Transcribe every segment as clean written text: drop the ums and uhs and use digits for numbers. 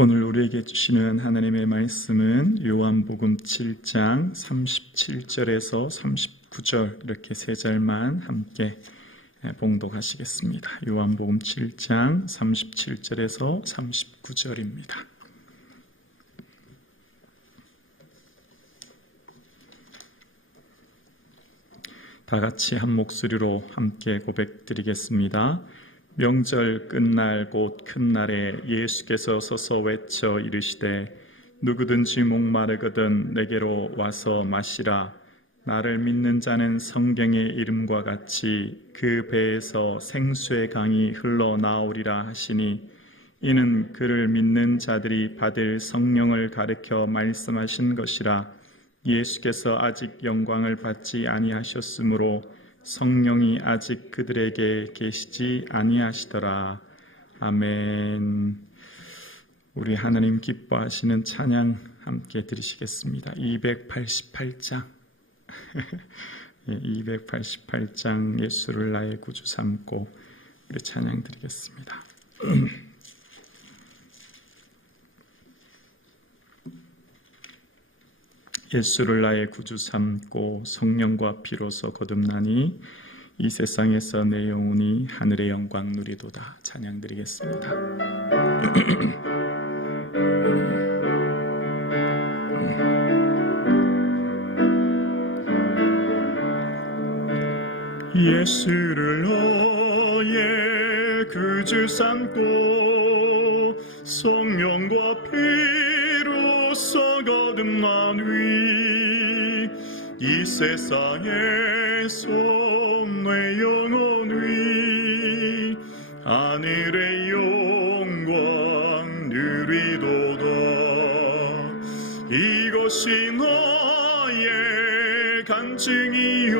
오늘 우리에게 주시는 하나님의 말씀은 요한복음 7장 37절에서 39절 이렇게 세 절만 함께 봉독하시겠습니다. 요한복음 7장 37절에서 39절입니다. 다 같이 한 목소리로 함께 고백드리겠습니다. 명절 끝날 곧 큰 날에 예수께서 서서 외쳐 이르시되 누구든지 목마르거든 내게로 와서 마시라. 나를 믿는 자는 성경의 이름과 같이 그 배에서 생수의 강이 흘러나오리라 하시니 이는 그를 믿는 자들이 받을 성령을 가르쳐 말씀하신 것이라. 예수께서 아직 영광을 받지 아니하셨으므로 성령이 아직 그들에게 계시지 아니하시더라. 아멘. 우리 하나님 기뻐하시는 찬양 함께 들으시겠습니다. 288장 288장 예수를 나의 구주 삼고 우리 찬양 드리겠습니다. 예수를 나의 구주 삼고 성령과 피로서 거듭나니 이 세상에서 내 영혼이 하늘의 영광 누리도다. 찬양 드리겠습니다. 예수를 너의 구주 삼고 성령과 피로서 거듭나니 이 세상에서 내 영혼이 하늘의 영광 누리도다. 이것이 나의 간증이요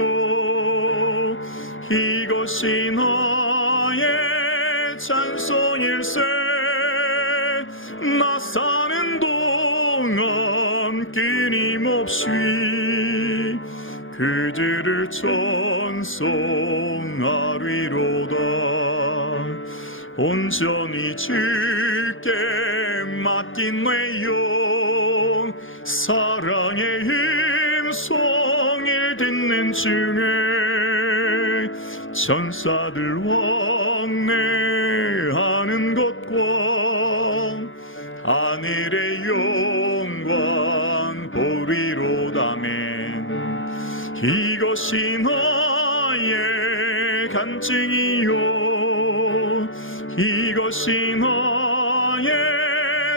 이것이 나의 찬송일세. 나 사는 동안 끊임없이 그들을 찬송하리로다. 온전히 주께 맡긴 내 영 사랑의 음성을 듣는 중에 천사들 왕래하는 것과 하늘의 영광 보리로다멘. 이것이 나의 간증이요 이것이 나의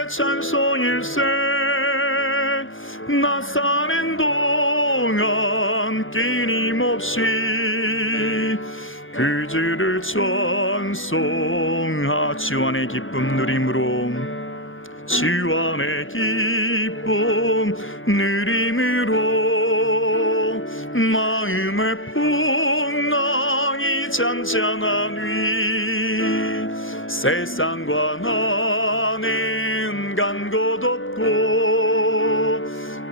찬송일세. 나 사는 동안 끊임없이 그들을 찬송하. 주 안의 기쁨 누림으로 주 안의 기쁨 누림으로 마음을 풍랑이 잔잔하니 세상과 나는 간 것 없고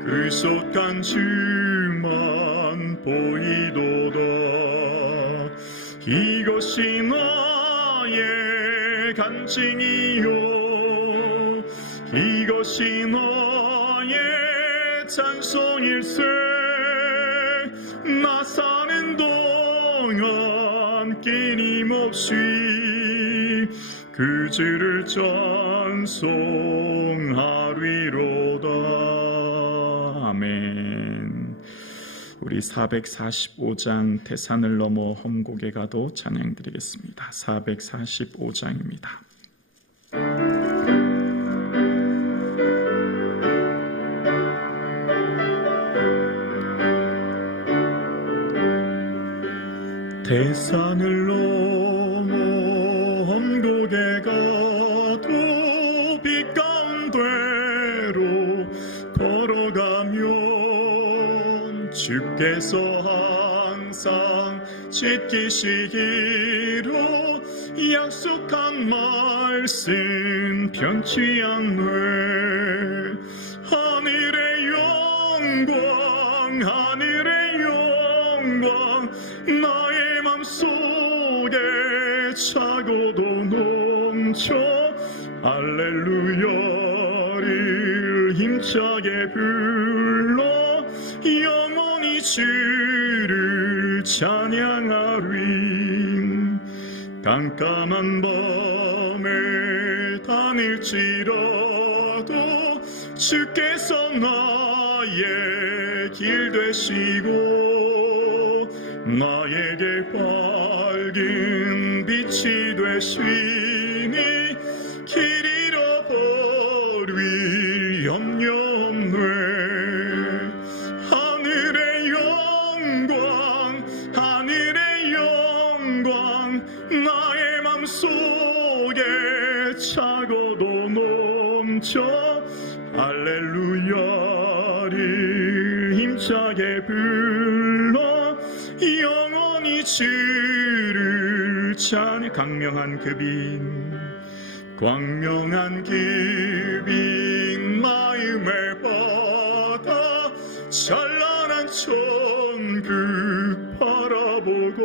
구속한 주만 보이도다. 이것이 나의 간증이요 이것이 나의 찬송일세. 나 사는 동안 끊임없이 그 주를 찬송하리로다. 아멘. 우리 445장 태산을 넘어 험곡에 가도 찬양 드리겠습니다. 445장입니다. 태산을 넘어 험곡에 가도 빛 가운데로 걸어가면 주께서 항상 지키시기로 약속한 말씀 변치 않네. 하늘의 영광 하늘의 영광 나의 맘속에 차고도 넘쳐 할렐루야를 힘차게 불러 영원히 주를 찬양하리. 깜깜한 밤에 다닐지라도 주께서 나의 길 되시고 나에게 밝은 빛이 되시니 길 잃어버릴 염려 없네. 하늘의 영광 나의 맘속에 차고도 넘쳐 할렐루야를 힘차게 불러 영원히 주를 찬양. 광명한 그 빛 마음에 받아 찬란한 천국 바라보고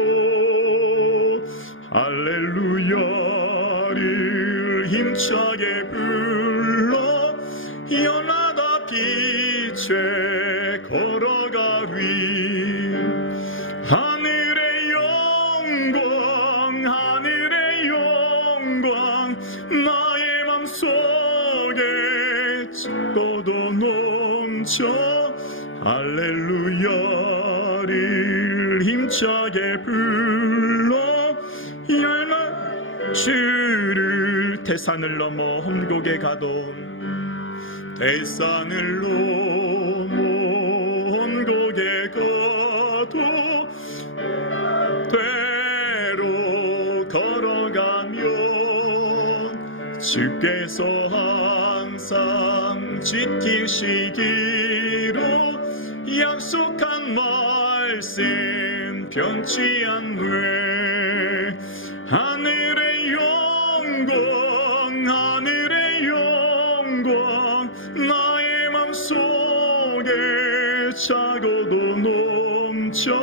할렐루야를 힘차게 불러 연하다 빛에 걸어가리. 하늘의 영광 나의 맘속에 차고도 넘쳐 할렐루야를 힘차게 불러 주를. 태산을 넘어 험곡에 가도 태산을 넘어 험곡에 가도 대로 걸어가면 주께서 항상 지키시기로 약속한 말씀 변치 않네. 하늘의 영광 나의 맘속에 차고도 넘쳐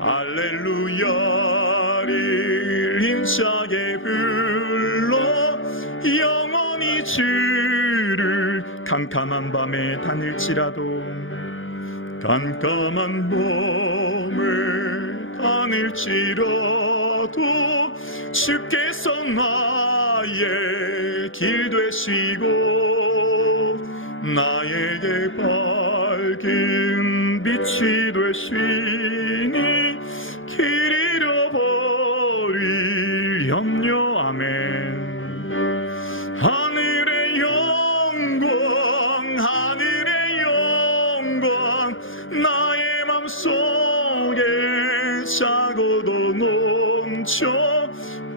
할렐루야를 힘차게 불러 영원히 주를. 깜깜한 밤에 다닐지라도 주께서 나의 길 되시고 나에게 밝은 빛이 되시니 길 잃어버릴 염려. 아멘. 하늘의 영광 나의 맘속에 차고도 넘쳐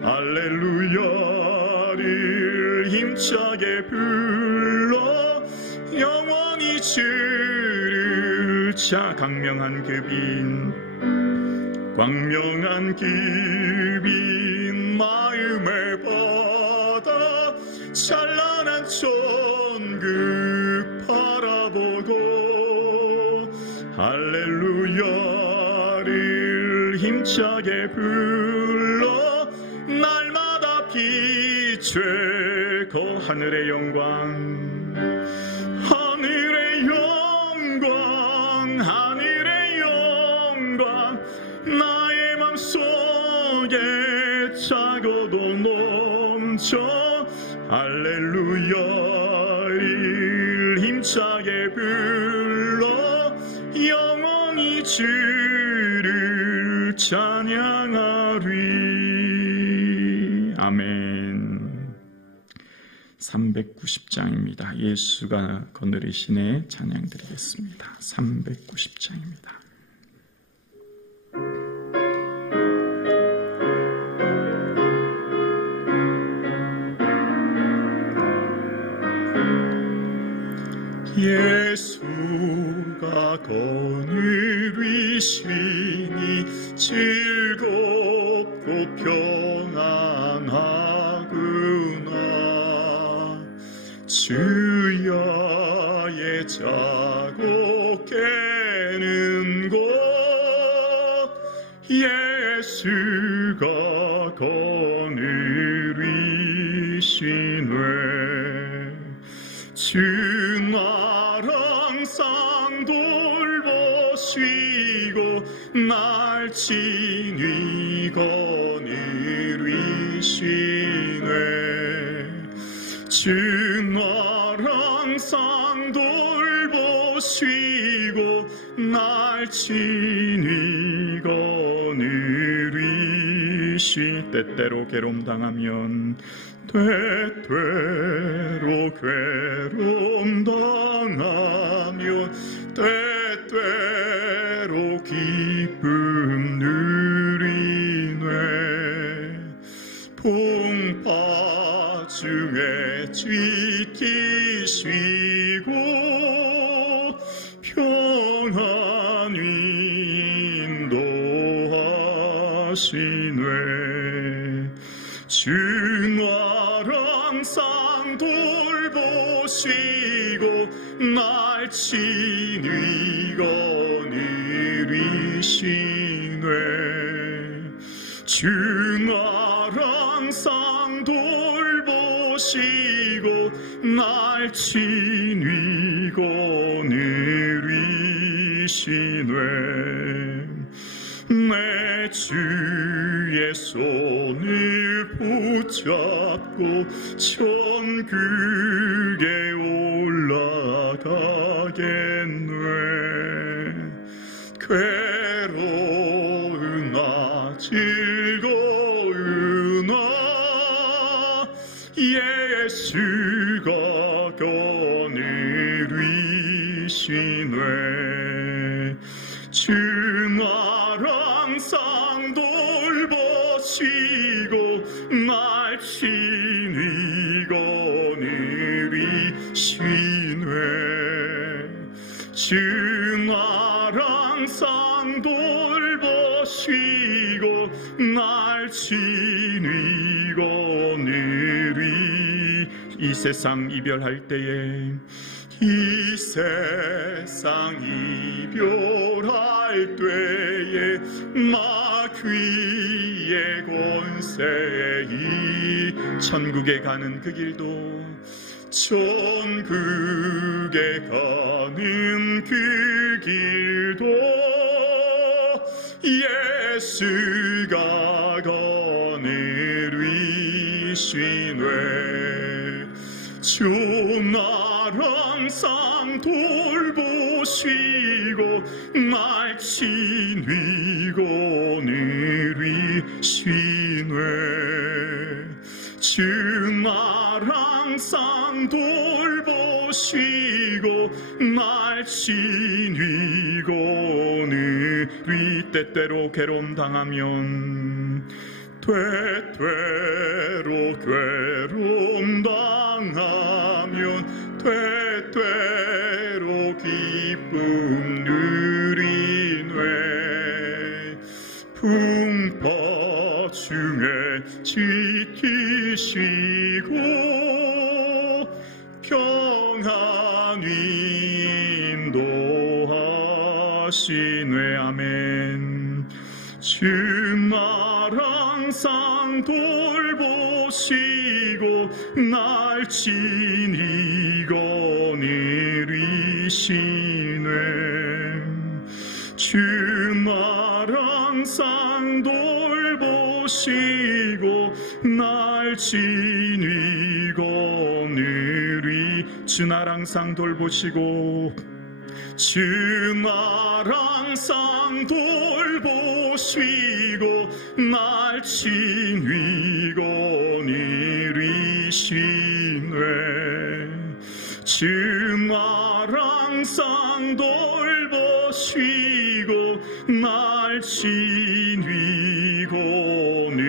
할렐루야를 힘차게 불러 영원히 주를 광명한 그 빛 마음에 받아 찬란한 천국 바라보고 할렐루야를 힘차게 불러 날마다 빛되고 하늘의 영광 나의 맘속에 차고도 넘쳐 할렐루야를 힘차게 불러 영원히 주를 찬양하리. 아멘. 390장입니다. 예수가 거느리시네 찬양 드리겠습니다. 390장입니다. 예수가 거느리시니 즐겁고 평안하구나. 주야의 자고 깨는 것 예수가 거느리시네. 주 나랑 항상 돌보시고 날 친히 거느리시네. 주 나를 항상 돌보시고 날 친히 거느리시. 때때로 괴로움당하면 때때로 괴로움당하면 때때로 기쁨 누리네. 풍파 중에 지키시고 평안히 인도하시네. 주 나를 항상 돌보시고 날 친히 거느리시네. 주 나를 항상 돌보시고 날 친히 거느리시네. 내 주의 손을 붙잡고 천국에 올라가겠네. 괴로우나 즐거우나 예수가 거느리시네. 주 나를 항상 돌보시고 날 친히 거느리시네. 주 나를 항상 돌보시고 날 친히 거느리. 이 세상 이별할 때에 이 세상 이별할 때에 마귀의 권세 이 천국에 가는 그 길도 천국에 가는 그 길도 예수가 거느리시네. 주 나를 항상 돌보시고 날 친히 거느리시네. 주 나를 항상 돌보시고 날 친히 거느리. 때때로 괴로움 당하면 때때로 괴로움 당하면 때때로 기쁨 누리네. 풍파 중에 지키시고 평안히 인도하시네. 아멘. 주 나를 항상 돌보시고 날 친히 거느리시네. 주 나를 항상 돌보시고 날 친히 거느리. 주 나를 항상 돌보시고 주 나를 항상 돌보시고 날 친히 거느리시네. 주 나를 항상 돌보시고 날 친히 거느리시네.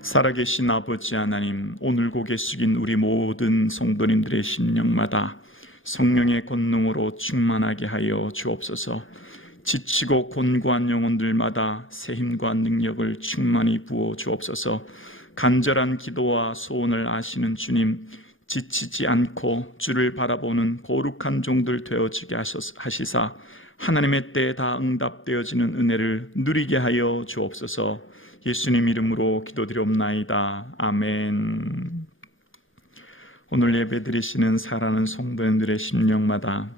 살아계신 아버지 하나님, 오늘 고개 숙인 우리 모든 성도님들의 심령마다 성령의 권능으로 충만하게 하여 주옵소서. 지치고 곤고한 영혼들마다 새 힘과 능력을 충만히 부어 주옵소서. 간절한 기도와 소원을 아시는 주님, 지치지 않고 주를 바라보는 거룩한 종들 되어지게 하시사 하나님의 때에 다 응답되어지는 은혜를 누리게 하여 주옵소서. 예수님 이름으로 기도드리옵나이다. 아멘. 오늘 예배드리시는 사랑하는 성도님들의 심령마다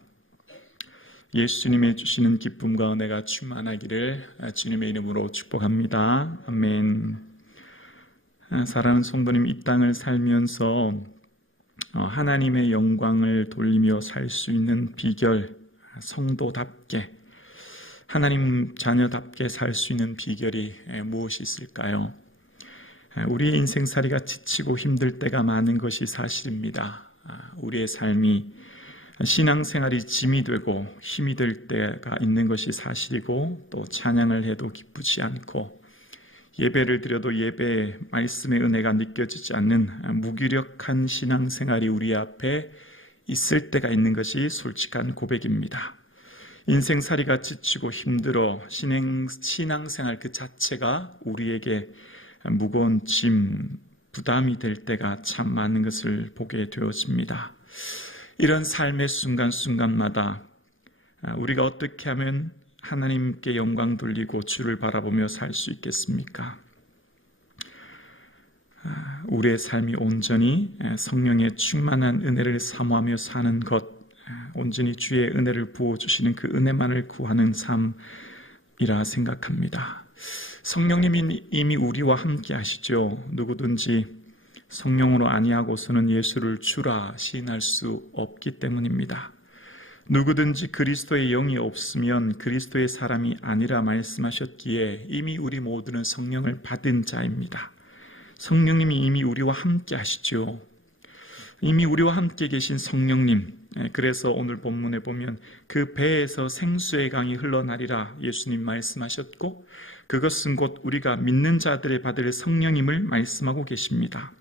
예수님의 주시는 기쁨과 은혜가 충만하기를 주님의 이름으로 축복합니다. 아멘. 사랑하는 성도님, 이 땅을 살면서 하나님의 영광을 돌리며 살 수 있는 비결, 성도답게, 하나님 자녀답게 살 수 있는 비결이 무엇이 있을까요? 우리의 인생살이가 지치고 힘들 때가 많은 것이 사실입니다. 우리의 삶이 신앙생활이 짐이 되고 힘이 될 때가 있는 것이 사실이고, 또 찬양을 해도 기쁘지 않고 예배를 드려도 예배의 말씀의 은혜가 느껴지지 않는 무기력한 신앙생활이 우리 앞에 있을 때가 있는 것이 솔직한 고백입니다. 인생살이가 지치고 힘들어 신앙생활 그 자체가 우리에게 무거운 짐, 부담이 될 때가 참 많은 것을 보게 되어집니다. 이런 삶의 순간순간마다 우리가 어떻게 하면 하나님께 영광 돌리고 주를 바라보며 살 수 있겠습니까? 우리의 삶이 온전히 성령의 충만한 은혜를 사모하며 사는 것, 온전히 주의 은혜를 부어주시는 그 은혜만을 구하는 삶이라 생각합니다. 성령님이 이미 우리와 함께 하시죠. 누구든지 성령으로 아니하고서는 예수를 주라 시인할 수 없기 때문입니다. 누구든지 그리스도의 영이 없으면 그리스도의 사람이 아니라 말씀하셨기에 이미 우리 모두는 성령을 받은 자입니다. 성령님이 이미 우리와 함께 하시죠. 이미 우리와 함께 계신 성령님, 그래서 오늘 본문에 보면 그 배에서 생수의 강이 흘러나리라 예수님 말씀하셨고, 그것은 곧 우리가 믿는 자들의 받을 성령님을 말씀하고 계십니다.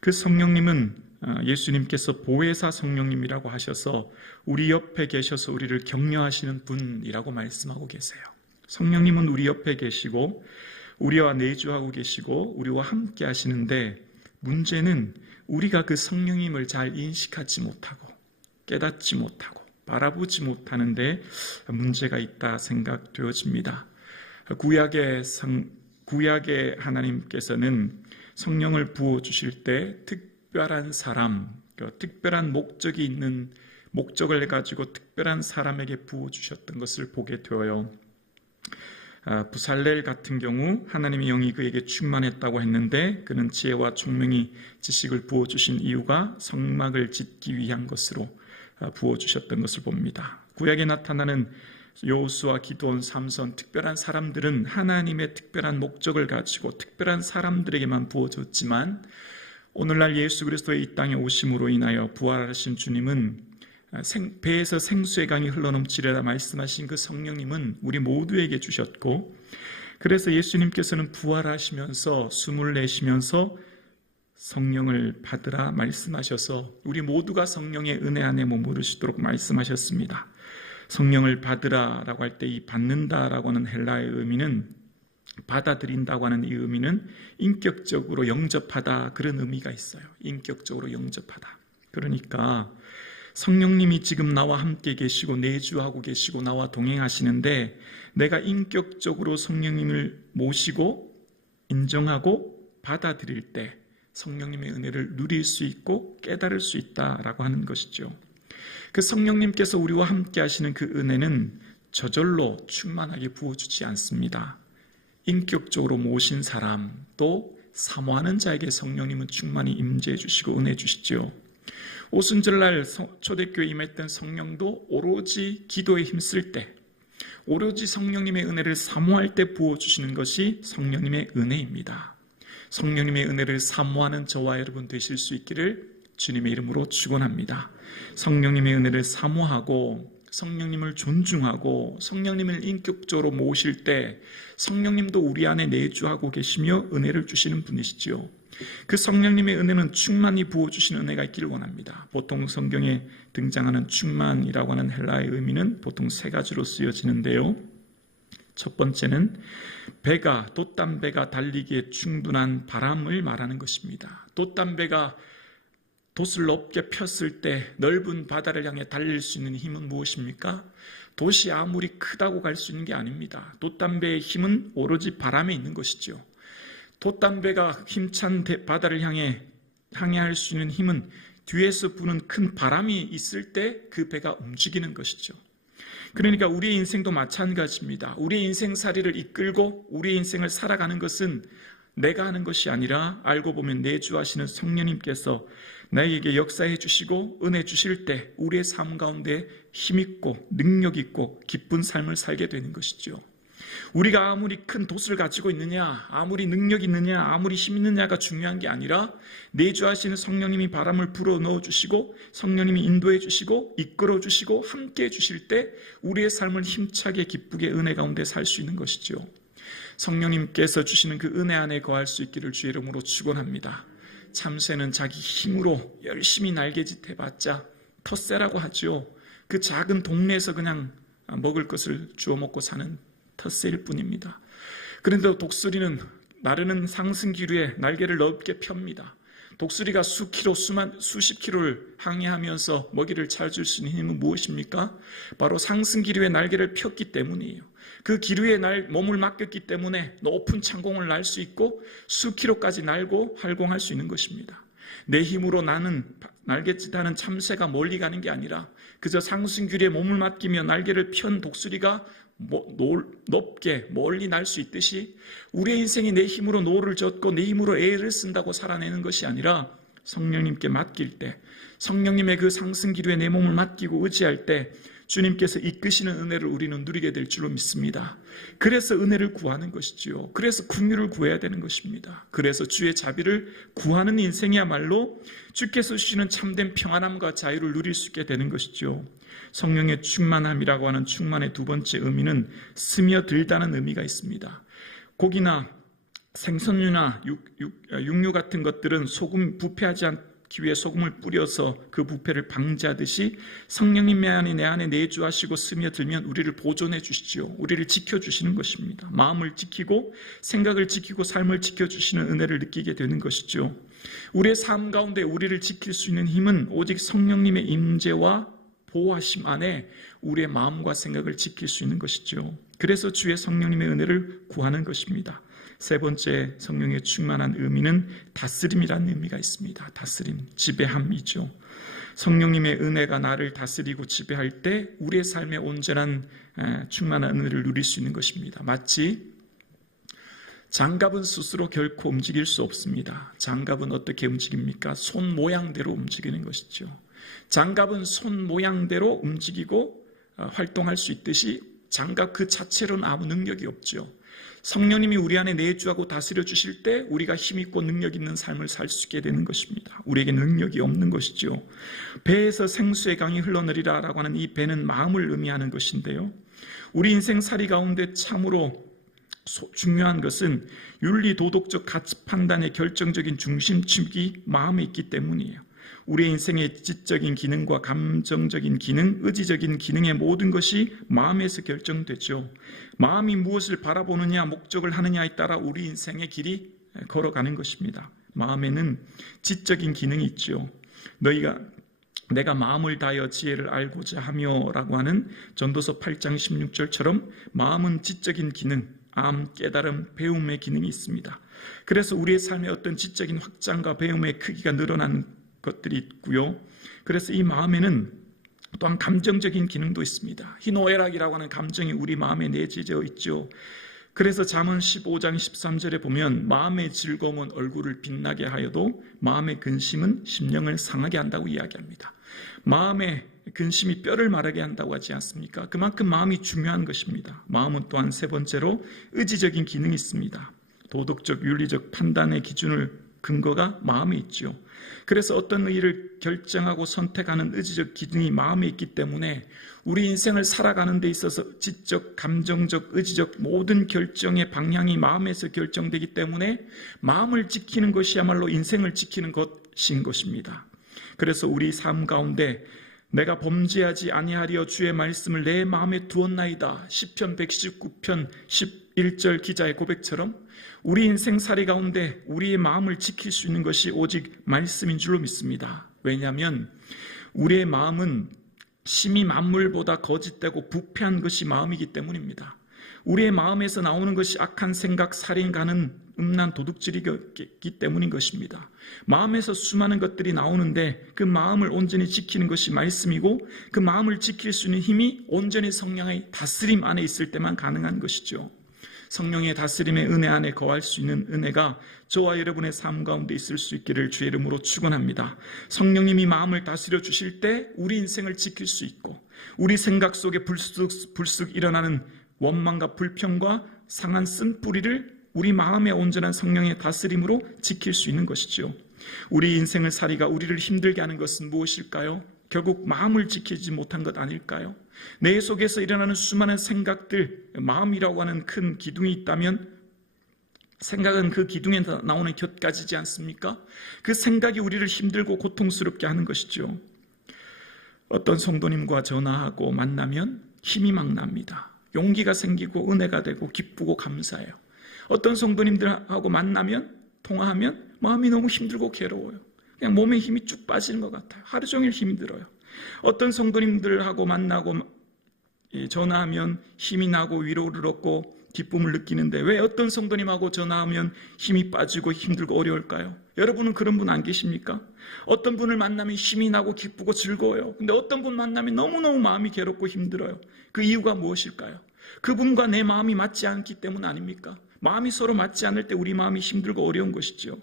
그 성령님은 예수님께서 보혜사 성령님이라고 하셔서 우리 옆에 계셔서 우리를 격려하시는 분이라고 말씀하고 계세요. 성령님은 우리 옆에 계시고 우리와 내주하고 계시고 우리와 함께 하시는데, 문제는 우리가 그 성령님을 잘 인식하지 못하고 깨닫지 못하고 바라보지 못하는데 문제가 있다 생각되어집니다. 구약의 하나님께서는 성령을 부어주실 때 특별한 사람, 특별한 목적이 있는 목적을 가지고 특별한 사람에게 부어주셨던 것을 보게 되어요. 부살렐 같은 경우 하나님의 영이 그에게 충만했다고 했는데, 그는 지혜와 총명이 지식을 부어주신 이유가 성막을 짓기 위한 것으로 부어주셨던 것을 봅니다. 구약에 나타나는 여호수아, 기드온, 삼손, 특별한 사람들은 하나님의 특별한 목적을 가지고 특별한 사람들에게만 부어졌지만, 오늘날 예수 그리스도의 이 땅에 오심으로 인하여 부활하신 주님은 배에서 생수의 강이 흘러넘치리라 말씀하신 그 성령님은 우리 모두에게 주셨고, 그래서 예수님께서는 부활하시면서 숨을 내쉬면서 성령을 받으라 말씀하셔서 우리 모두가 성령의 은혜 안에 머무르시도록 말씀하셨습니다. 성령을 받으라라고 할 때 이 받는다라고 하는 헬라의 의미는, 받아들인다고 하는 이 의미는 인격적으로 영접하다, 그런 의미가 있어요. 인격적으로 영접하다. 그러니까 성령님이 지금 나와 함께 계시고 내주하고 계시고 나와 동행하시는데, 내가 인격적으로 성령님을 모시고 인정하고 받아들일 때 성령님의 은혜를 누릴 수 있고 깨달을 수 있다라고 하는 것이죠. 그 성령님께서 우리와 함께 하시는 그 은혜는 저절로 충만하게 부어주지 않습니다. 인격적으로 모신 사람, 또 사모하는 자에게 성령님은 충만히 임재해 주시고 은혜 주시죠. 오순절날 초대교회에 임했던 성령도 오로지 기도에 힘쓸 때, 오로지 성령님의 은혜를 사모할 때 부어주시는 것이 성령님의 은혜입니다. 성령님의 은혜를 사모하는 저와 여러분 되실 수 있기를 주님의 이름으로 축원합니다. 성령님의 은혜를 사모하고 성령님을 존중하고 성령님을 인격적으로 모실 때 성령님도 우리 안에 내주하고 계시며 은혜를 주시는 분이시지요. 그 성령님의 은혜는 충만히 부어주시는 은혜가 있기를 원합니다. 보통 성경에 등장하는 충만이라고 하는 헬라의 의미는 보통 세 가지로 쓰여지는데요. 첫 번째는 배가, 돛담배가 달리기에 충분한 바람을 말하는 것입니다. 돛담배가 돛을 높게 폈을 때 넓은 바다를 향해 달릴 수 있는 힘은 무엇입니까? 돛이 아무리 크다고 갈 수 있는 게 아닙니다. 돛담배의 힘은 오로지 바람에 있는 것이죠. 돛담배가 힘찬 바다를 항해할 수 있는 힘은 뒤에서 부는 큰 바람이 있을 때 그 배가 움직이는 것이죠. 그러니까 우리의 인생도 마찬가지입니다. 우리의 인생살이를 이끌고 우리의 인생을 살아가는 것은 내가 하는 것이 아니라 알고 보면 내주하시는 성령님께서 나에게 역사해 주시고 은혜 주실 때 우리의 삶 가운데 힘있고 능력있고 기쁜 삶을 살게 되는 것이죠. 우리가 아무리 큰 돛을 가지고 있느냐, 아무리 능력 있느냐, 아무리 힘 있느냐가 중요한 게 아니라 내주하시는 성령님이 바람을 불어 넣어주시고 성령님이 인도해 주시고 이끌어 주시고 함께해 주실 때 우리의 삶을 힘차게 기쁘게 은혜 가운데 살 수 있는 것이죠. 성령님께서 주시는 그 은혜 안에 거할 수 있기를 주의 이름으로 축원합니다. 참새는 자기 힘으로 열심히 날개짓 해봤자 텃새라고 하죠. 그 작은 동네에서 그냥 먹을 것을 주워 먹고 사는 텃새일 뿐입니다. 그런데 독수리는 나르는 상승기류에 날개를 넓게 펴니다. 독수리가 수십 킬로를 항해하면서 먹이를 찾을 수 있는 힘은 무엇입니까? 바로 상승기류에 날개를 폈기 때문이에요. 그 기류에 몸을 맡겼기 때문에 높은 창공을 날 수 있고 수킬로까지 날고 활공할 수 있는 것입니다. 내 힘으로 나는 날갯짓하는 참새가 멀리 가는 게 아니라 그저 상승기류에 몸을 맡기며 날개를 편 독수리가 높게 멀리 날 수 있듯이 우리의 인생이 내 힘으로 노를 젓고 내 힘으로 애를 쓴다고 살아내는 것이 아니라 성령님께 맡길 때, 성령님의 그 상승기류에 내 몸을 맡기고 의지할 때 주님께서 이끄시는 은혜를 우리는 누리게 될 줄로 믿습니다. 그래서 은혜를 구하는 것이지요. 그래서 긍휼을 구해야 되는 것입니다. 그래서 주의 자비를 구하는 인생이야말로 주께서 주시는 참된 평안함과 자유를 누릴 수 있게 되는 것이죠. 성령의 충만함이라고 하는 충만의 두 번째 의미는 스며들다는 의미가 있습니다. 고기나 생선류나 육류 같은 것들은 소금 부패하지 않기 위해 소금을 뿌려서 그 부패를 방지하듯이 성령님의 안에 내 안에 내주하시고 스며들면 우리를 보존해 주시지요. 우리를 지켜주시는 것입니다. 마음을 지키고 생각을 지키고 삶을 지켜주시는 은혜를 느끼게 되는 것이죠. 우리의 삶 가운데 우리를 지킬 수 있는 힘은 오직 성령님의 임재와 보호하심 안에 우리의 마음과 생각을 지킬 수 있는 것이죠. 그래서 주의 성령님의 은혜를 구하는 것입니다. 세 번째 성령의 충만한 의미는 다스림이라는 의미가 있습니다. 다스림, 지배함이죠. 성령님의 은혜가 나를 다스리고 지배할 때 우리의 삶에 온전한 충만한 은혜를 누릴 수 있는 것입니다. 마치 장갑은 스스로 결코 움직일 수 없습니다. 장갑은 어떻게 움직입니까? 손 모양대로 움직이는 것이죠. 장갑은 손 모양대로 움직이고 활동할 수 있듯이 장갑 그 자체로는 아무 능력이 없죠. 성령님이 우리 안에 내주하고 다스려 주실 때 우리가 힘있고 능력 있는 삶을 살 수 있게 되는 것입니다. 우리에게 능력이 없는 것이죠. 배에서 생수의 강이 흘러내리라 라고 하는 이 배는 마음을 의미하는 것인데요. 우리 인생살이 가운데 참으로 중요한 것은 윤리 도덕적 가치 판단의 결정적인 중심축이 마음에 있기 때문이에요. 우리 인생의 지적인 기능과 감정적인 기능, 의지적인 기능의 모든 것이 마음에서 결정되죠. 마음이 무엇을 바라보느냐, 목적을 하느냐에 따라 우리 인생의 길이 걸어가는 것입니다. 마음에는 지적인 기능이 있죠. 내가 마음을 다하여 지혜를 알고자 하며 라고 하는 전도서 8장 16절처럼 마음은 지적인 기능, 암, 깨달음, 배움의 기능이 있습니다. 그래서 우리의 삶의 어떤 지적인 확장과 배움의 크기가 늘어나는 것들이 있고요. 그래서 이 마음에는 또한 감정적인 기능도 있습니다. 희노애락이라고 하는 감정이 우리 마음에 내재되어 있죠. 그래서 잠언 15장 13절에 보면 마음의 즐거움은 얼굴을 빛나게 하여도 마음의 근심은 심령을 상하게 한다고 이야기합니다. 마음의 근심이 뼈를 마르게 한다고 하지 않습니까? 그만큼 마음이 중요한 것입니다. 마음은 또한 세 번째로 의지적인 기능이 있습니다. 도덕적, 윤리적 판단의 기준을 근거가 마음에 있죠. 그래서 어떤 일을 결정하고 선택하는 의지적 기능이 마음에 있기 때문에 우리 인생을 살아가는 데 있어서 지적, 감정적, 의지적 모든 결정의 방향이 마음에서 결정되기 때문에 마음을 지키는 것이야말로 인생을 지키는 것인 것입니다. 그래서 우리 삶 가운데 내가 범죄하지 아니하리여 주의 말씀을 내 마음에 두었나이다. 시편 119편 11절 기자의 고백처럼 우리 인생살이 가운데 우리의 마음을 지킬 수 있는 것이 오직 말씀인 줄로 믿습니다. 왜냐하면 우리의 마음은 심히 만물보다 거짓되고 부패한 것이 마음이기 때문입니다. 우리의 마음에서 나오는 것이 악한 생각, 살인, 간음, 음란, 도둑질이기 때문인 것입니다. 마음에서 수많은 것들이 나오는데 그 마음을 온전히 지키는 것이 말씀이고 그 마음을 지킬 수 있는 힘이 온전히 성령의 다스림 안에 있을 때만 가능한 것이죠. 성령의 다스림의 은혜 안에 거할 수 있는 은혜가 저와 여러분의 삶 가운데 있을 수 있기를 주의 이름으로 축원합니다. 성령님이 마음을 다스려 주실 때 우리 인생을 지킬 수 있고 우리 생각 속에 불쑥 일어나는 원망과 불평과 상한 쓴뿌리를 우리 마음의 온전한 성령의 다스림으로 지킬 수 있는 것이죠. 우리 인생을 살이가 우리를 힘들게 하는 것은 무엇일까요? 결국 마음을 지키지 못한 것 아닐까요? 내 속에서 일어나는 수많은 생각들, 마음이라고 하는 큰 기둥이 있다면 생각은 그 기둥에 나오는 곁가지지 않습니까? 그 생각이 우리를 힘들고 고통스럽게 하는 것이죠. 어떤 성도님과 전화하고 만나면 힘이 막 납니다. 용기가 생기고 은혜가 되고 기쁘고 감사해요. 어떤 성도님들하고 만나면 통화하면 마음이 너무 힘들고 괴로워요. 그냥 몸에 힘이 쭉 빠지는 것 같아요. 하루 종일 힘이 들어요. 어떤 성도님들하고 만나고 전화하면 힘이 나고 위로를 얻고 기쁨을 느끼는데 왜 어떤 성도님하고 전화하면 힘이 빠지고 힘들고 어려울까요? 여러분은 그런 분 안 계십니까? 어떤 분을 만나면 힘이 나고 기쁘고 즐거워요. 근데 어떤 분 만나면 너무너무 마음이 괴롭고 힘들어요. 그 이유가 무엇일까요? 그분과 내 마음이 맞지 않기 때문 아닙니까? 마음이 서로 맞지 않을 때 우리 마음이 힘들고 어려운 것이죠.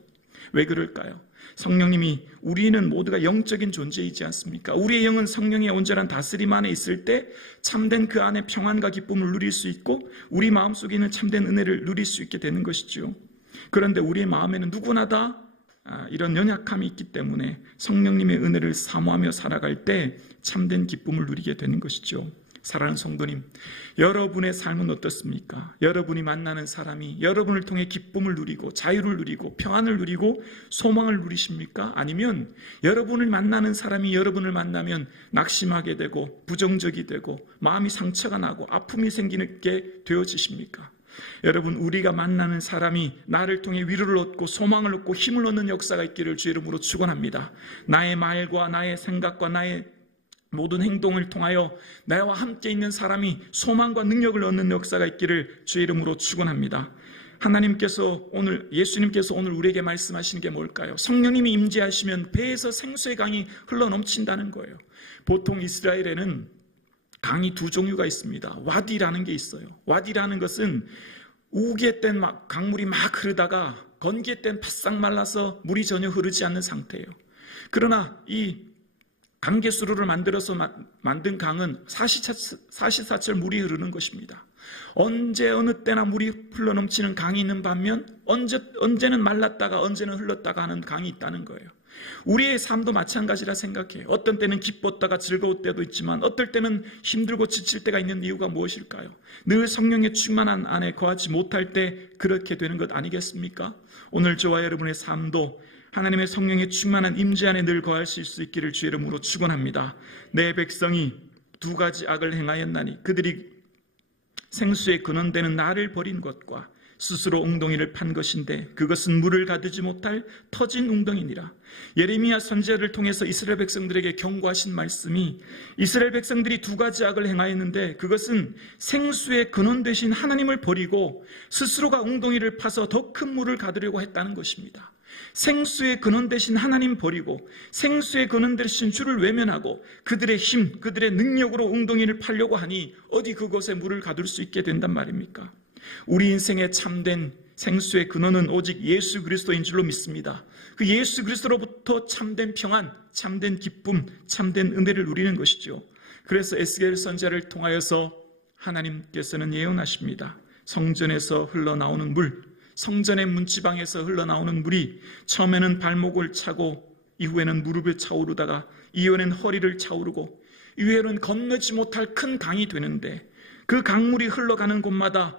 왜 그럴까요? 성령님이 우리는 모두가 영적인 존재이지 않습니까? 우리의 영은 성령의 온전한 다스림 안에 있을 때 참된 그 안에 평안과 기쁨을 누릴 수 있고 우리 마음속에 있는 참된 은혜를 누릴 수 있게 되는 것이죠. 그런데 우리의 마음에는 누구나 다 이런 연약함이 있기 때문에 성령님의 은혜를 사모하며 살아갈 때 참된 기쁨을 누리게 되는 것이죠. 사랑하는 성도님, 여러분의 삶은 어떻습니까? 여러분이 만나는 사람이 여러분을 통해 기쁨을 누리고 자유를 누리고 평안을 누리고 소망을 누리십니까? 아니면 여러분을 만나는 사람이 여러분을 만나면 낙심하게 되고 부정적이 되고 마음이 상처가 나고 아픔이 생기게 되어지십니까? 여러분, 우리가 만나는 사람이 나를 통해 위로를 얻고 소망을 얻고 힘을 얻는 역사가 있기를 주의 이름으로 축원합니다. 나의 말과 나의 생각과 나의 모든 행동을 통하여 나와 함께 있는 사람이 소망과 능력을 얻는 역사가 있기를 주의 이름으로 축원합니다. 하나님께서 오늘, 예수님께서 오늘 우리에게 말씀하시는 게 뭘까요? 성령님이 임재하시면 배에서 생수의 강이 흘러넘친다는 거예요. 보통 이스라엘에는 강이 두 종류가 있습니다. 와디라는 게 있어요. 와디라는 것은 우기의 땐 강물이 막 흐르다가 건기의 땐 바싹 말라서 물이 전혀 흐르지 않는 상태예요. 그러나 이 강개수로를 만들어서 만든 강은 사시사철 물이 흐르는 것입니다. 언제 어느 때나 물이 흘러넘치는 강이 있는 반면 언제는 말랐다가 언제는 흘렀다가 하는 강이 있다는 거예요. 우리의 삶도 마찬가지라 생각해요. 어떤 때는 기뻤다가 즐거울 때도 있지만 어떨 때는 힘들고 지칠 때가 있는 이유가 무엇일까요? 늘 성령의 충만한 안에 거하지 못할 때 그렇게 되는 것 아니겠습니까? 오늘 저와 여러분의 삶도 하나님의 성령의 충만한 임재 안에 늘 거할 수 있기를 주의 이름으로 축원합니다. 내 백성이 두 가지 악을 행하였나니 그들이 생수의 근원되는 나를 버린 것과 스스로 웅덩이를 판 것인데 그것은 물을 가두지 못할 터진 웅덩이니라. 예레미야 선지자를 통해서 이스라엘 백성들에게 경고하신 말씀이 이스라엘 백성들이 두 가지 악을 행하였는데 그것은 생수의 근원 되신 하나님을 버리고 스스로가 웅덩이를 파서 더 큰 물을 가두려고 했다는 것입니다. 생수의 근원 되신 하나님 버리고 생수의 근원 되신 주를 외면하고 그들의 힘, 그들의 능력으로 웅덩이를 파려고 하니 어디 그곳에 물을 가둘 수 있게 된단 말입니까? 우리 인생의 참된 생수의 근원은 오직 예수 그리스도인 줄로 믿습니다. 그 예수 그리스도로부터 참된 평안, 참된 기쁨, 참된 은혜를 누리는 것이죠. 그래서 에스겔 선지자를 통하여서 하나님께서는 예언하십니다. 성전에서 흘러나오는 물, 성전의 문지방에서 흘러나오는 물이 처음에는 발목을 차고 이후에는 무릎을 차오르다가 이후에는 허리를 차오르고 이후에는 건너지 못할 큰 강이 되는데 그 강물이 흘러가는 곳마다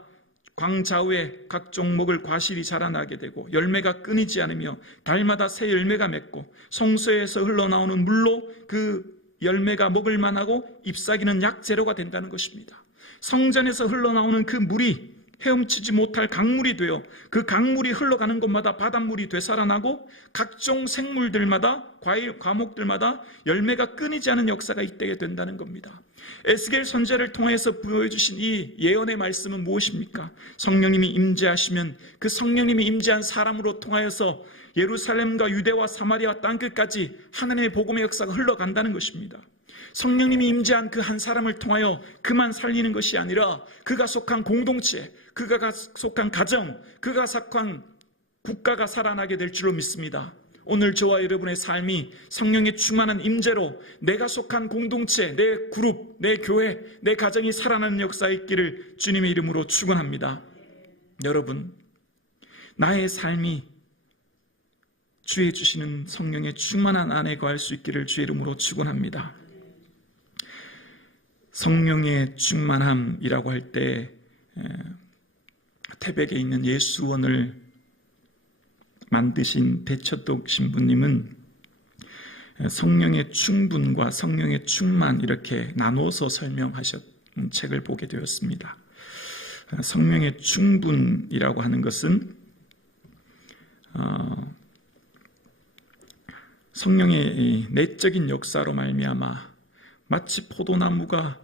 광좌우에 각종 먹을 과실이 자라나게 되고 열매가 끊이지 않으며 달마다 새 열매가 맺고 성소에서 흘러나오는 물로 그 열매가 먹을 만하고 잎사귀는 약재료가 된다는 것입니다. 성전에서 흘러나오는 그 물이 헤엄치지 못할 강물이 되어 그 강물이 흘러가는 곳마다 바닷물이 되살아나고 각종 생물들마다 과일, 과목들마다 열매가 끊이지 않은 역사가 있게 된다는 겁니다. 에스겔 선지자를 통해서 보여주신 이 예언의 말씀은 무엇입니까? 성령님이 임재하시면 그 성령님이 임재한 사람으로 통하여서 예루살렘과 유대와 사마리아 땅끝까지 하나님의 복음의 역사가 흘러간다는 것입니다. 성령님이 임재한 그 한 사람을 통하여 그만 살리는 것이 아니라 그가 속한 공동체, 그가 속한 가정, 그가 속한 국가가 살아나게 될 줄로 믿습니다. 오늘 저와 여러분의 삶이 성령의 충만한 임재로 내가 속한 공동체, 내 그룹, 내 교회, 내 가정이 살아나는 역사가 있기를 주님의 이름으로 축원합니다. 여러분, 나의 삶이 주의 주시는 성령의 충만한 안에 거할 수 있기를 주의 이름으로 축원합니다. 성령의 충만함이라고 할 때 태백에 있는 예수원을 만드신 대처독 신부님은 성령의 충분과 성령의 충만 이렇게 나눠서 설명하셨던 책을 보게 되었습니다. 성령의 충분이라고 하는 것은 성령의 내적인 역사로 말미암아 마치 포도나무가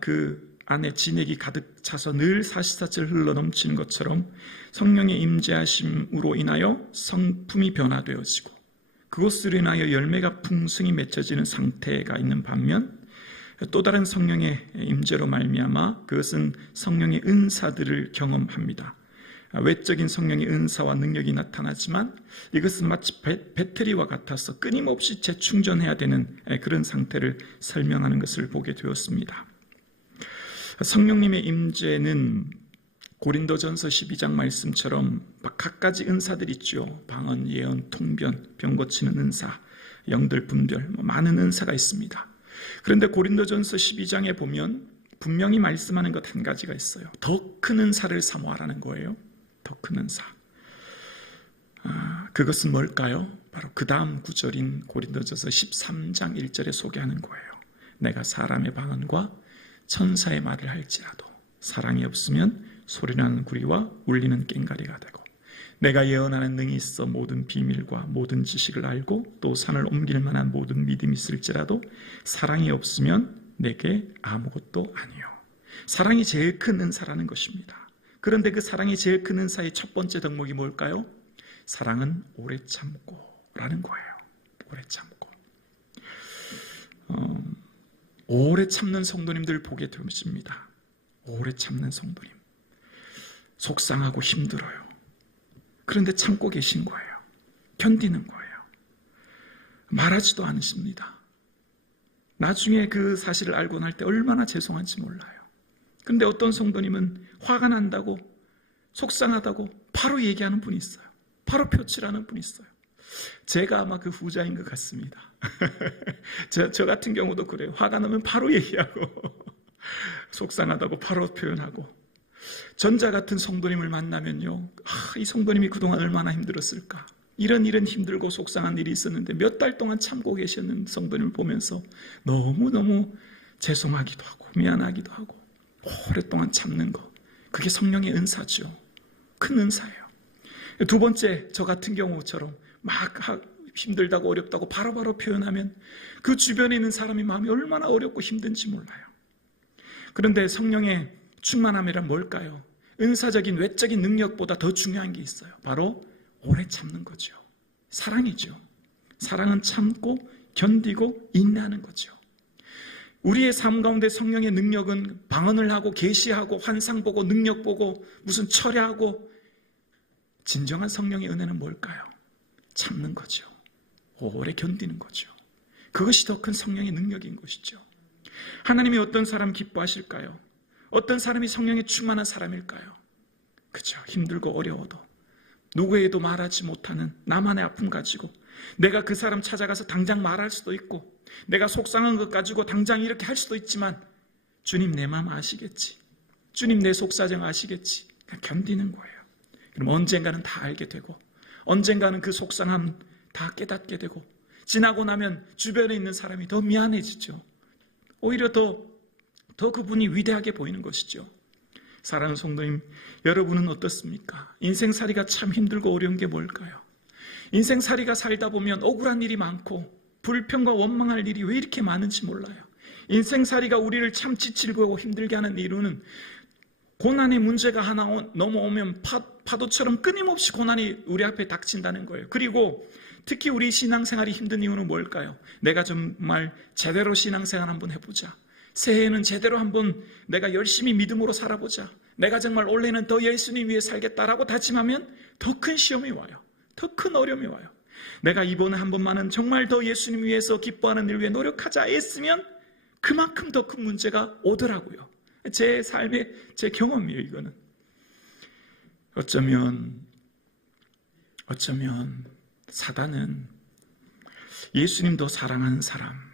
그 안에 진액이 가득 차서 늘 사시사철 흘러 넘치는 것처럼 성령의 임재하심으로 인하여 성품이 변화되어지고 그것으로 인하여 열매가 풍성히 맺혀지는 상태가 있는 반면 또 다른 성령의 임재로 말미암아 그것은 성령의 은사들을 경험합니다. 외적인 성령의 은사와 능력이 나타나지만 이것은 마치 배터리와 같아서 끊임없이 재충전해야 되는 그런 상태를 설명하는 것을 보게 되었습니다. 성령님의 임재는 고린도전서 12장 말씀처럼 각가지 은사들이 있죠. 방언, 예언, 통변, 병 고치는 은사, 영들 분별, 많은 은사가 있습니다. 그런데 고린도전서 12장에 보면 분명히 말씀하는 것 한 가지가 있어요. 더 큰 은사를 사모하라는 거예요. 더 큰 은사. 그것은 뭘까요? 바로 그 다음 구절인 고린도전서 13장 1절에 소개하는 거예요. 내가 사람의 방언과 천사의 말을 할지라도 사랑이 없으면 소리나는 구리와 울리는 꽹과리가 되고 내가 예언하는 능이 있어 모든 비밀과 모든 지식을 알고 또 산을 옮길 만한 모든 믿음이 있을지라도 사랑이 없으면 내게 아무것도 아니요. 사랑이 제일 큰 은사라는 것입니다. 그런데 그 사랑이 제일 큰 은사의 첫 번째 덕목이 뭘까요? 사랑은 오래 참고 라는 거예요. 오래 참고. 오래 참는 성도님들 보게 되었습니다. 오래 참는 성도님. 속상하고 힘들어요. 그런데 참고 계신 거예요. 견디는 거예요. 말하지도 않으십니다. 나중에 그 사실을 알고 날 때 얼마나 죄송한지 몰라요. 그런데 어떤 성도님은 화가 난다고, 속상하다고 바로 얘기하는 분이 있어요. 바로 표출하는 분이 있어요. 제가 아마 그 후자인 것 같습니다. 저 같은 경우도 그래요. 화가 나면 바로 얘기하고 속상하다고 바로 표현하고 전자 같은 성도님을 만나면요. 이 성도님이 그동안 얼마나 힘들었을까. 이런 힘들고 속상한 일이 있었는데 몇 달 동안 참고 계셨는 성도님을 보면서 너무너무 죄송하기도 하고 미안하기도 하고 오랫동안 참는 거. 그게 성령의 은사죠. 큰 은사예요. 두 번째, 저 같은 경우처럼 막 힘들다고 어렵다고 바로바로 표현하면 그 주변에 있는 사람이 마음이 얼마나 어렵고 힘든지 몰라요. 그런데 성령의 충만함이란 뭘까요? 은사적인 외적인 능력보다 더 중요한 게 있어요. 바로 오래 참는 거죠. 사랑이죠. 사랑은 참고 견디고 인내하는 거죠. 우리의 삶 가운데 성령의 능력은 방언을 하고 계시하고 환상 보고 능력 보고 무슨 철회하고 진정한 성령의 은혜는 뭘까요? 참는 거죠. 오래 견디는 거죠. 그것이 더 큰 성령의 능력인 것이죠. 하나님이 어떤 사람 기뻐하실까요? 어떤 사람이 성령에 충만한 사람일까요? 그렇죠. 힘들고 어려워도 누구에게도 말하지 못하는 나만의 아픔 가지고 내가 그 사람 찾아가서 당장 말할 수도 있고 내가 속상한 것 가지고 당장 이렇게 할 수도 있지만 주님 내 마음 아시겠지. 주님 내 속사정 아시겠지. 그냥 견디는 거예요. 그럼 언젠가는 다 알게 되고 언젠가는 그 속상함 다 깨닫게 되고 지나고 나면 주변에 있는 사람이 더 미안해지죠. 오히려 더 그분이 위대하게 보이는 것이죠. 사랑하는 성도님, 여러분은 어떻습니까? 인생살이가 참 힘들고 어려운 게 뭘까요? 인생살이가 살다 보면 억울한 일이 많고 불평과 원망할 일이 왜 이렇게 많은지 몰라요. 인생살이가 우리를 참 지치고 하고 힘들게 하는 이유는 고난의 문제가 하나 넘어오면 파도처럼 끊임없이 고난이 우리 앞에 닥친다는 거예요. 그리고 특히 우리 신앙생활이 힘든 이유는 뭘까요? 내가 정말 제대로 신앙생활 한번 해보자. 새해에는 제대로 한번 내가 열심히 믿음으로 살아보자. 내가 정말 올해는 더 예수님 위해 살겠다라고 다짐하면 더 큰 시험이 와요. 더 큰 어려움이 와요. 내가 이번에 한 번만은 정말 더 예수님 위해서 기뻐하는 일 위해 노력하자 했으면 그만큼 더 큰 문제가 오더라고요. 제 삶의 제 경험이에요. 이거는 어쩌면 사단은 예수님 더 사랑하는 사람,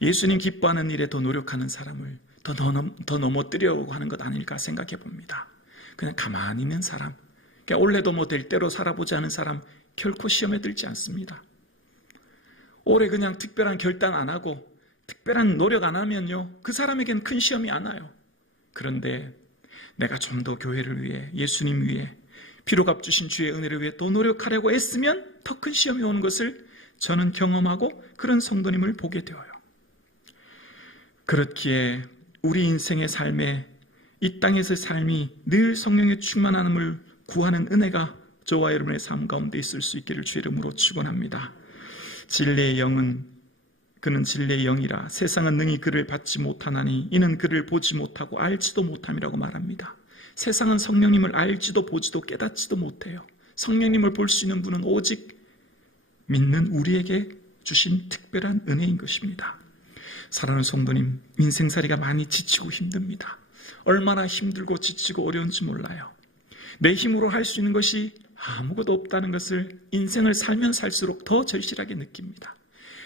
예수님 기뻐하는 일에 더 노력하는 사람을 더 넘어뜨려고 하는 것 아닐까 생각해 봅니다. 그냥 가만히 있는 사람, 그러니까 올해도 뭐 될 대로 살아보지 않은 사람 결코 시험에 들지 않습니다. 올해 그냥 특별한 결단 안 하고 특별한 노력 안 하면요, 그 사람에겐 큰 시험이 안 와요. 그런데 내가 좀 더 교회를 위해, 예수님 위해, 피로값 주신 주의 은혜를 위해 더 노력하려고 애쓰면 더 큰 시험이 오는 것을 저는 경험하고 그런 성도님을 보게 되어요. 그렇기에 우리 인생의 삶에, 이 땅에서의 삶이 늘 성령의 충만함을 구하는 은혜가 저와 여러분의 삶 가운데 있을 수 있기를 주의 이름으로 축원합니다. 진리의 영은, 그는 진리의 영이라 세상은 능히 그를 받지 못하나니 이는 그를 보지 못하고 알지도 못함이라고 말합니다. 세상은 성령님을 알지도 보지도 깨닫지도 못해요. 성령님을 볼 수 있는 분은 오직 믿는 우리에게 주신 특별한 은혜인 것입니다. 사랑하는 성도님, 인생살이가 많이 지치고 힘듭니다. 얼마나 힘들고 지치고 어려운지 몰라요. 내 힘으로 할 수 있는 것이 아무것도 없다는 것을 인생을 살면 살수록 더 절실하게 느낍니다.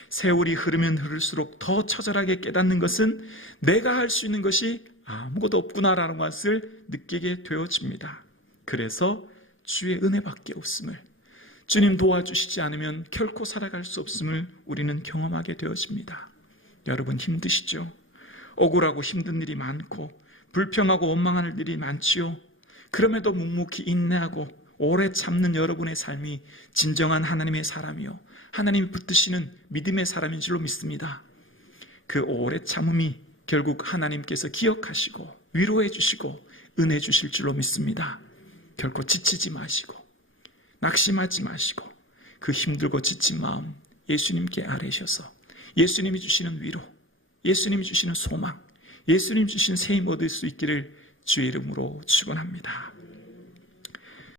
세월이 흐르면 흐를수록 더 처절하게 깨닫는 것은 내가 할 수 있는 것이 아무것도 없구나라는 것을 느끼게 되어집니다. 그래서 주의 은혜밖에 없음을, 주님 도와주시지 않으면 결코 살아갈 수 없음을 우리는 경험하게 되어집니다. 여러분 힘드시죠? 억울하고 힘든 일이 많고 불평하고 원망할 일이 많지요. 그럼에도 묵묵히 인내하고 오래 참는 여러분의 삶이 진정한 하나님의 사람이요, 하나님이 붙드시는 믿음의 사람인 줄로 믿습니다. 그 오래 참음이 결국 하나님께서 기억하시고 위로해 주시고 은혜 주실 줄로 믿습니다. 결코 지치지 마시고 낙심하지 마시고 그 힘들고 지친 마음 예수님께 아뢰셔서 예수님이 주시는 위로, 예수님이 주시는 소망, 예수님이 주시는 새 힘 얻을 수 있기를 주의 이름으로 축원합니다.